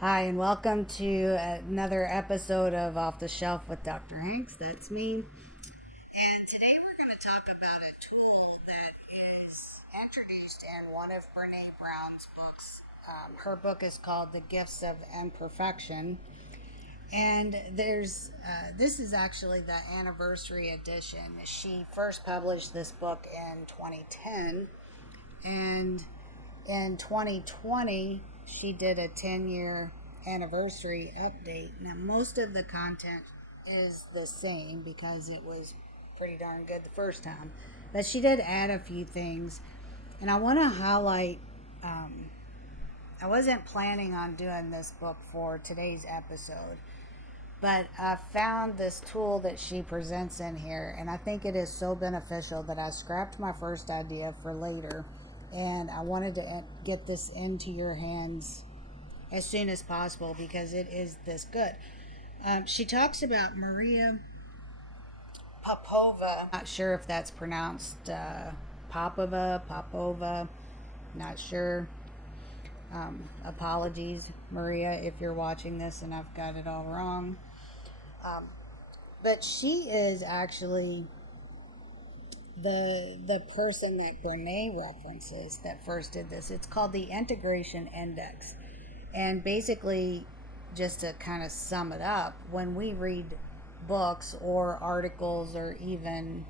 Hi, and welcome to another episode of Off the Shelf with Dr. Hanks. That's me. And today we're going to talk about a tool that is introduced in one of Brene Brown's books. Her book is called The Gifts of Imperfection. And this is actually the anniversary edition. She first published this book in 2010, and in 2020 she did a 10-year anniversary update. Now most of the content is the same because it was pretty darn good the first time, but she did add a few things, and I want to highlight. I wasn't planning on doing this book for today's episode, but I found this tool that she presents in here, and I think it is so beneficial that I scrapped my first idea for later. And I wanted to get this into your hands as soon as possible because it is this good. She talks about Maria Popova. Not sure if that's pronounced Popova, not sure. Apologies, Maria, if you're watching this and I've got it all wrong. But she is actually the person that Brene references that first did this. It's called the Integration Index. And basically, just to kind of sum it up, when we read books or articles or even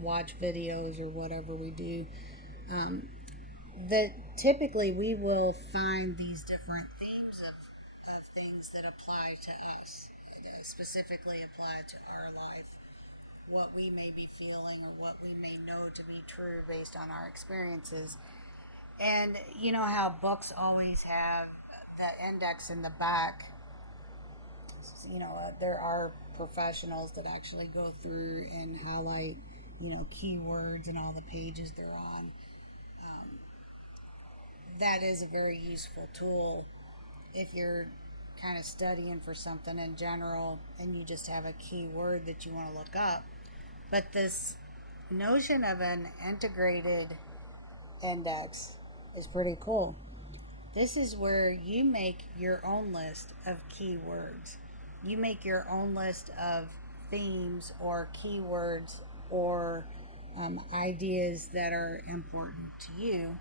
watch videos or whatever we do, that typically we will find these different themes of things that apply to us, that specifically apply to our life, what we may be feeling or what we may know to be true based on our experiences. And you know how books always have that index in the back. There are professionals that actually go through and highlight, keywords and all the pages they're on. That is a very useful tool if you're kind of studying for something in general and you just have a keyword that you want to look up. But this notion of an integrated index is pretty cool. This is where you make your own list of keywords. You make your own list of themes or keywords or ideas that are important to you.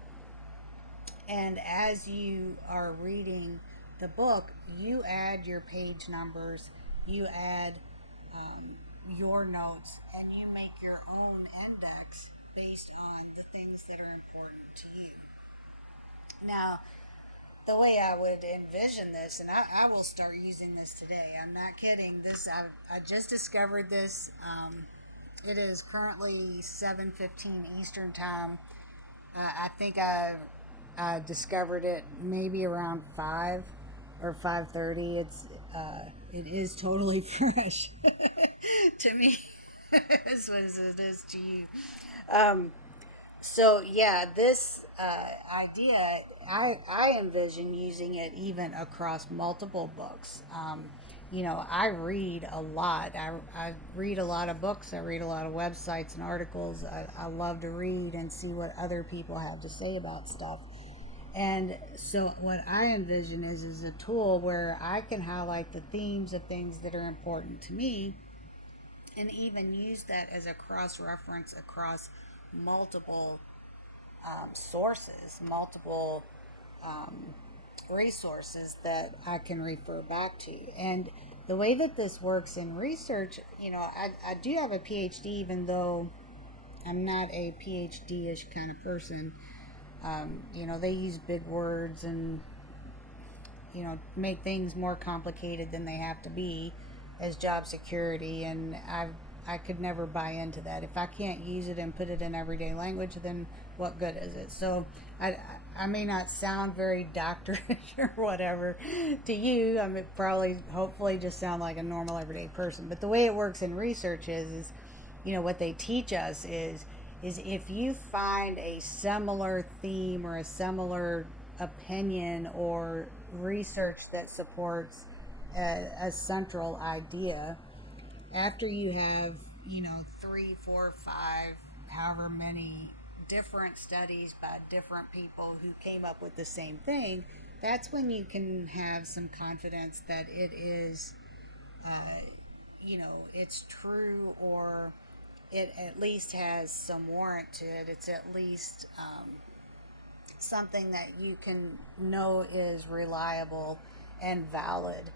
And as you are reading the book, you add your page numbers, you add your notes, and you make your own index based on the things that are important to you. Now, the way I would envision this, and I will start using this today. I'm not kidding. I just discovered this. It is currently 7:15 Eastern time. I think I discovered it maybe around 5 or 5:30. It is totally fresh to me, as it is to you. Um, so yeah, this idea, I envision using it even across multiple books. I read a lot. I read a lot of books. I read a lot of websites and articles. I love to read and see what other people have to say about stuff. And so what I envision is a tool where I can highlight the themes of things that are important to me and even use that as a cross reference across multiple sources, multiple resources that I can refer back to. And the way that this works in research, I do have a PhD, even though I'm not a PhD ish kind of person. They use big words and, make things more complicated than they have to be as job security. And I could never buy into that. If I can't use it and put it in everyday language, then what good is it? So I may not sound very doctorish or whatever to you. I mean, probably, hopefully, just sound like a normal everyday person. But the way it works in research is what they teach us is if you find a similar theme or a similar opinion or research that supports a central idea, after you have, 3, 4, 5, however many different studies by different people who came up with the same thing, that's when you can have some confidence that it is, it's true, or it at least has some warrant to it. It's at least something that you can know is reliable and valid.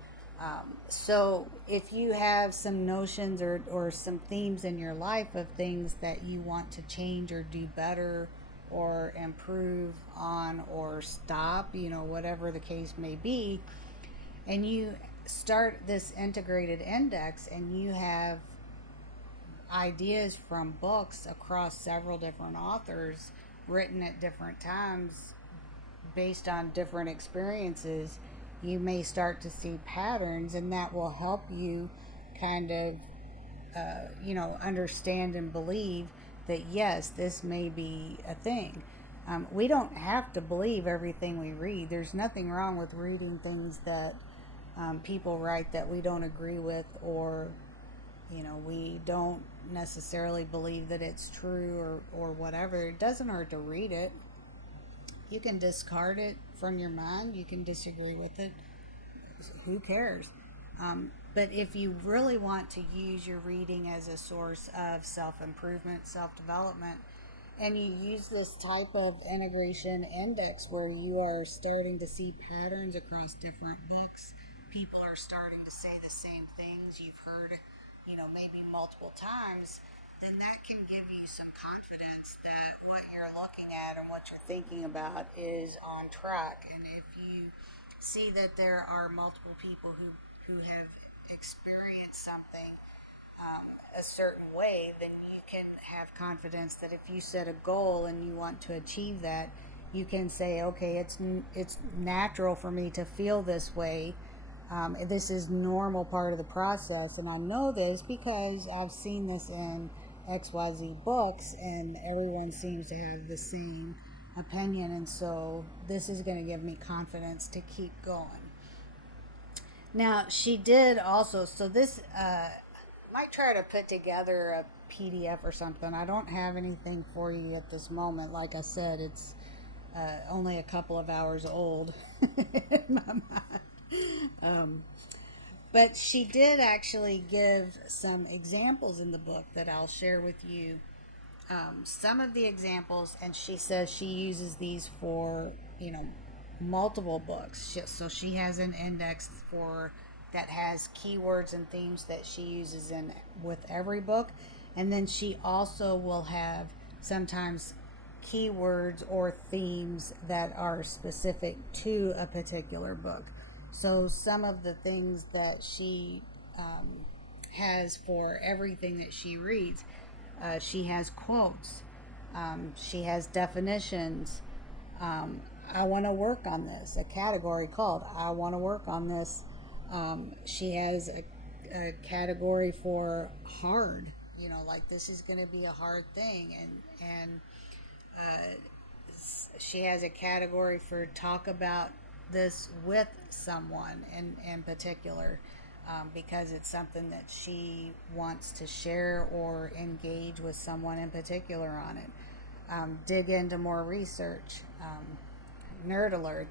So if you have some notions or some themes in your life of things that you want to change or do better or improve on or stop, whatever the case may be, and you start this integrated index and you have ideas from books across several different authors written at different times based on different experiences, you may start to see patterns, and that will help you kind of, understand and believe that yes, this may be a thing. We don't have to believe everything we read. There's nothing wrong with reading things that people write that we don't agree with, or we don't necessarily believe that it's true, or whatever. It doesn't hurt to read it. You can discard it from your mind. You can disagree with it. Who cares? But if you really want to use your reading as a source of self improvement, self development, and you use this type of integration index where you are starting to see patterns across different books, people are starting to say the same things you've heard, maybe multiple times, then that can give you some confidence that what you're looking at and what you're thinking about is on track. And if you see that there are multiple people who have experienced something a certain way, then you can have confidence that if you set a goal and you want to achieve that, you can say, okay, it's natural for me to feel this way. This is normal part of the process, and I know this because I've seen this in XYZ books, and everyone seems to have the same opinion, and so this is going to give me confidence to keep going. Now, she did also, so this, might try to put together a PDF or something. I don't have anything for you at this moment. Like I said, it's only a couple of hours old in my mind. But she did actually give some examples in the book that I'll share with you. Some of the examples, and she says she uses these for, multiple books. So she has an index for that has keywords and themes that she uses in with every book, and then she also will have sometimes keywords or themes that are specific to a particular book. So some of the things that she has for everything that she reads, she has quotes, she has definitions. I want to work on this, a category called I want to work on this. She has a category for hard, like this is going to be a hard thing. And she has a category for talk about this with someone in particular, because it's something that she wants to share or engage with someone in particular on it. Dig into more research. Nerd alert.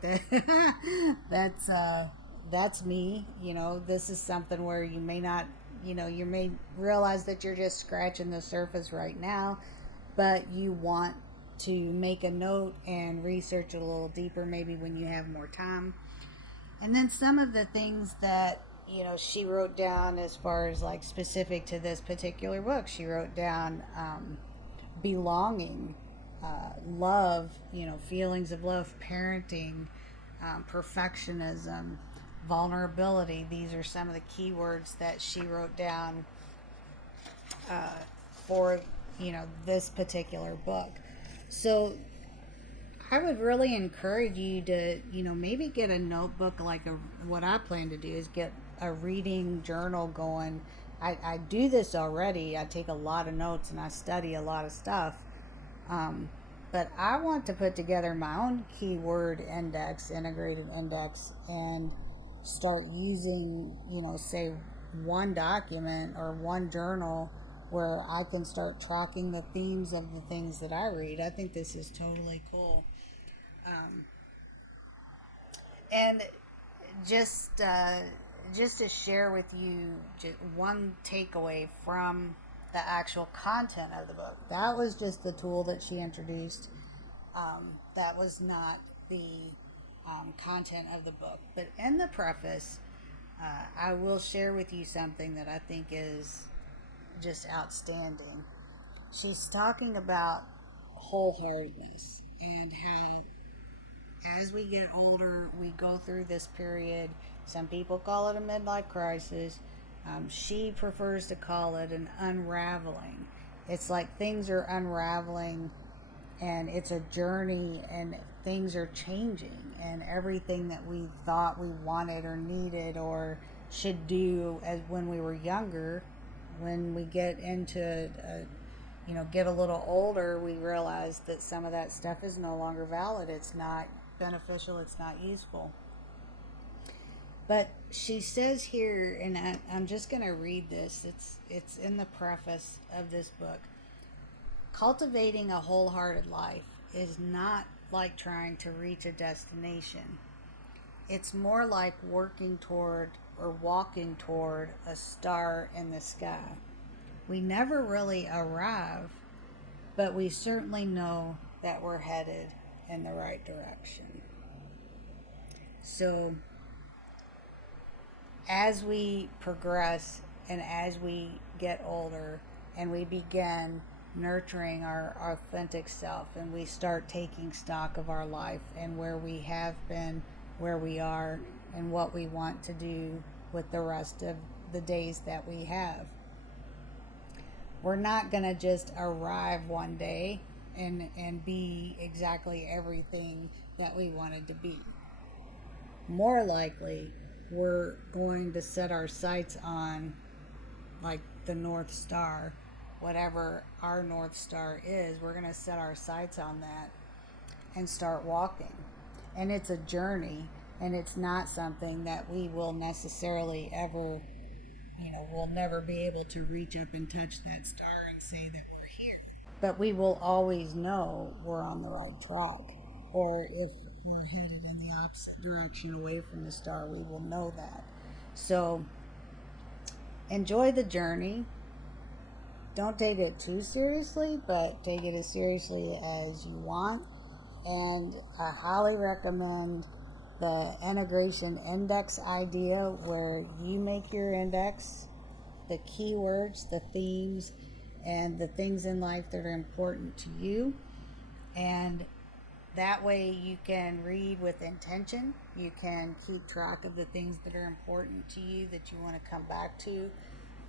That's me. This is something where you may not, you may realize that you're just scratching the surface right now, but you want to make a note and research it a little deeper maybe when you have more time. And then some of the things that, she wrote down as far as like specific to this particular book, she wrote down belonging, love, feelings of love, parenting, perfectionism, vulnerability. These are some of the keywords that she wrote down for, this particular book. So I would really encourage you to, maybe get a notebook. What I plan to do is get a reading journal going. I do this already. I take a lot of notes and I study a lot of stuff. But I want to put together my own keyword index, integrated index, and start using, say one document or one journal where I can start tracking the themes of the things that I read. I think this is totally cool. Um, And just just to share with you just one takeaway from the actual content of the book. That was just the tool that she introduced. That was not the content of the book. But in the preface, I will share with you something that I think is just outstanding. She's talking about wholeheartedness and how as we get older, we go through this period. Some people call it a midlife crisis. She prefers to call it an unraveling. It's like things are unraveling and it's a journey and things are changing, and everything that we thought we wanted or needed or should do as when we were younger, when we get into get a little older, we realize that some of that stuff is no longer valid. It's not beneficial. It's not useful. But she says here, and I'm just going to read this. It's in the preface of this book. Cultivating a wholehearted life is not like trying to reach a destination. It's more like working toward or walking toward a star in the sky. We never really arrive, but we certainly know that we're headed in the right direction. So, as we progress and as we get older and we begin nurturing our authentic self and we start taking stock of our life and where we have been, where we are, and what we want to do with the rest of the days that we have. We're not going to just arrive one day and be exactly everything that we wanted to be. More likely, we're going to set our sights on, like, the North Star, whatever our North Star is. We're going to set our sights on that and start walking. And it's a journey, and it's not something that we will necessarily ever, we'll never be able to reach up and touch that star and say that we're here. But we will always know we're on the right track. Or if we're headed in the opposite direction away from the star, we will know that. So enjoy the journey. Don't take it too seriously, but take it as seriously as you want. And I highly recommend the integration index idea, where you make your index, the keywords, the themes, and the things in life that are important to you. And that way you can read with intention. You can keep track of the things that are important to you that you want to come back to.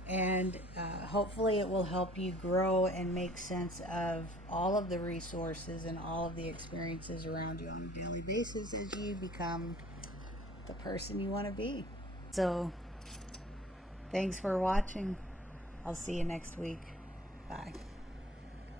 And hopefully it will help you grow and make sense of all of the resources and all of the experiences around you on a daily basis as you become the person you want to be. So thanks for watching. I'll see you next week. Bye.